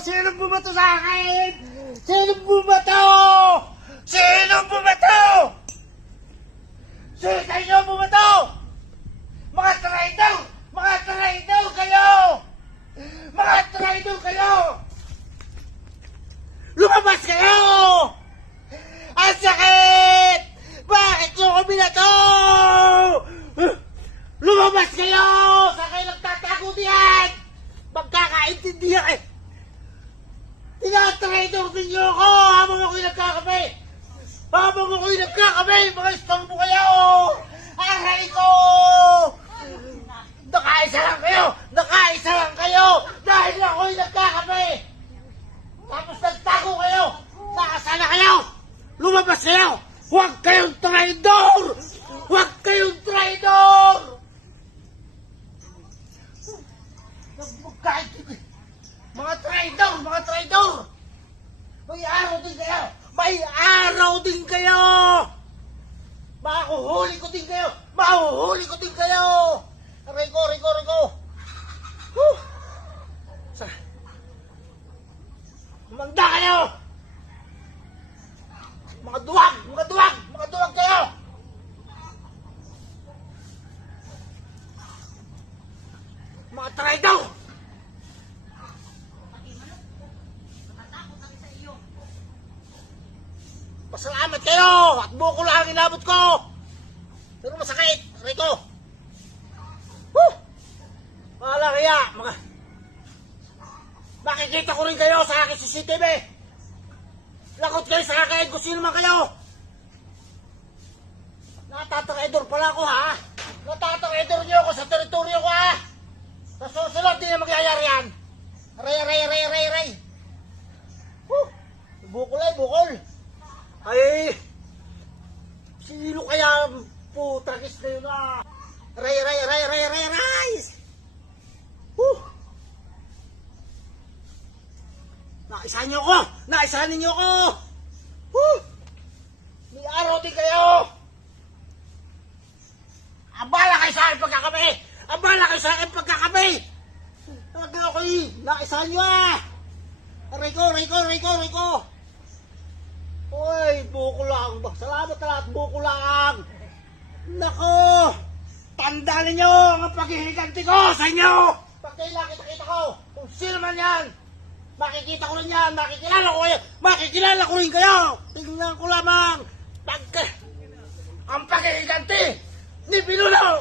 Sinong bumato sa akin? Sinong bumato? Sinong bumato? Sino sa inyo bumato? Mga traitor! Mga traitor kayo! Mga traitor kayo! Lumabas kayo! Ang sakit! Bakit nyo ko binato? Lumabas kayo! Saan kayo nagtatago diyan? Magkakaintindihan eh! Tinatraitor ninyo ako habang ako'y nagkakape! Habang ako'y nagkakape! Mga istorbo kayo! Aray ko! Nakaisa lang kayo! Nakaisa lang kayo! Dahil ako'y nagkakape! Tapos nagtago kayo! Nakasana kayo! Lumabas kayo! Huwag kayong traidor! Huwag kayong traidor! Mga traidor! Mga traidor! May araw din kayo! May araw din kayo! Mahuhuli ko din kayo! Mahuhuli ko din kayo! Aray ko, aray ko, aray ko! Umanda kayo! Mga duwag! Mga duwag! Mga duwag kayo! Mga traidor! Pasalamat kayo! At buko lang ang inabot ko! Pero masakit! Aray ko! Mahala kaya! Makikita ko rin kayo sa aking CCTV! Lakot kayo sa akin kung sino man kayo! Natatraidor pala ako ha! Natatraidor niyo ako sa teritoryo ko ha! Sa susunod di na magyayari yan! Aray, aray, aray, aray, aray! Bukol ay, bukol! Ay! Sino kaya putragis na yun ah? Aray, aray, aray, aray, aray, aray! Naisahan niyo ko! Naisahan niyo ko! May araw din kayo! Abala kayo sa akin pagkakape! Abala kayo sa akin pagkakape! Talaga ako eh! Naisahan niyo ah! Aray ko, aray ko, aray ko, aray ko! Uy, buko lang! Salamat na lahat, buko lang! Nako! Tandaan ninyo ang paghihiganti ko sa inyo! Pag kayo nakita ko, kung sino man yan! Makikita ko rin yan, makikilala ko kayo, makikilala ko rin kayo. Tingnan ko lamang, ang pagkikiganti ni Pinuno.